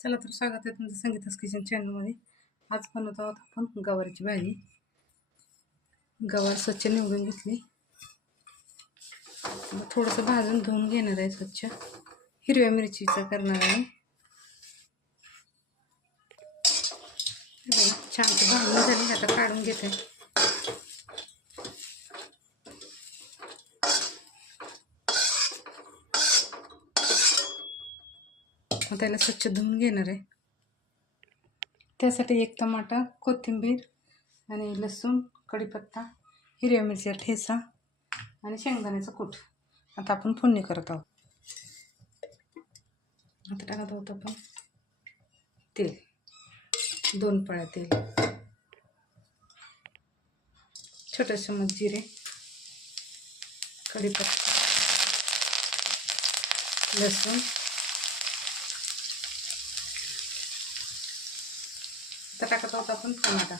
चला तर स्वागत आहे तुमचं संगीतास किचन चॅनलमध्ये आज बनवत आहोत आपण गवारीची भाजी. गवार स्वच्छ निवडून घेतली. मग थोडंसं भाजून धुवून घेणार आहे स्वच्छ. हिरव्या मिरचीचं करणार आहे. छानसं भाजून झाली आता काढून घेते. मग त्याला स्वच्छ धुवून घेणार आहे. त्यासाठी एक टमाटा कोथिंबीर आणि लसूण कढीपत्ता हिरव्या मिरच्या ठेचा आणि शेंगदाण्याचं कूट. आता आपण फोडणी करत आहोत. आता टाकत आहोत आपण तेल. दोन पळ्या तेल. छोटा चमच जिरे कढीपत्ता लसूण आता टाकत आहोत आपण टमाटा.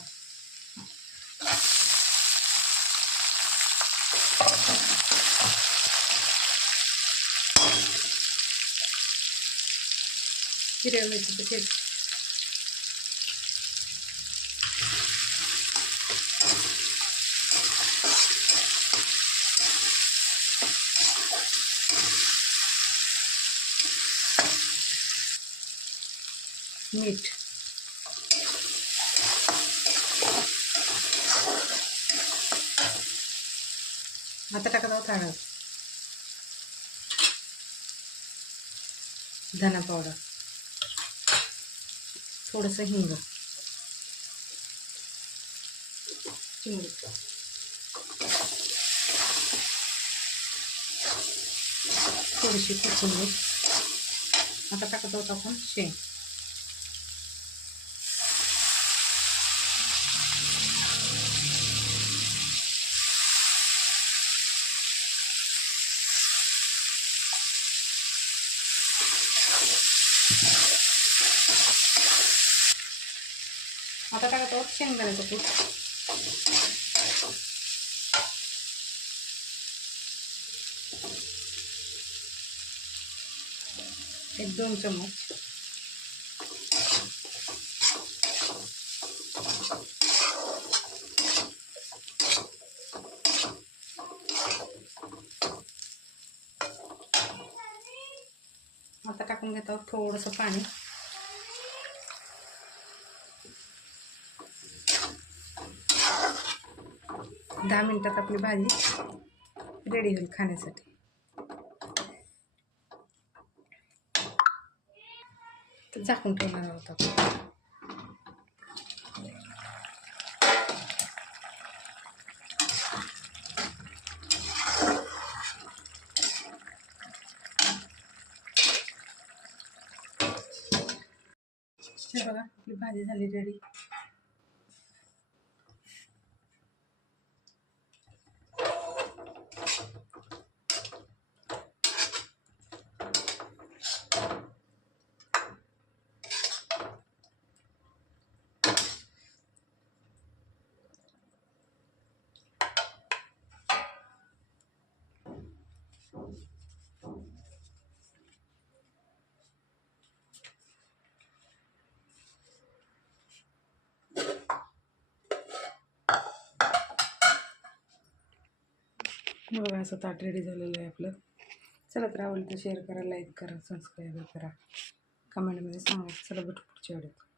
हिरव्या मिरची तेल. मीठ. आता टाकत आहोत हळद धना पावडर थोडंसं हिंग चिंगडी थोडीशी कोथिंबीर आता टाकत आहोत आपण शेंग आता टाकत आहोत शेंगदाण्याचं कूट एक दोन आता टाकून घेत आहोत थोडंसं पाणी. दहा मिनटात आपली भाजी रेडी होईल खाण्यासाठी. तर झाकून ठेवणार आहोत आपण. हे बघा आपली भाजी झाली रेडी बघा असं ताट रेडी झालेलं आहे आपलं. चला तर आवडलं तर शेअर करा लाईक करा सबस्क्राईब करा. कमेंटमध्ये सांगा चला भेटू पुढच्या वेळेत.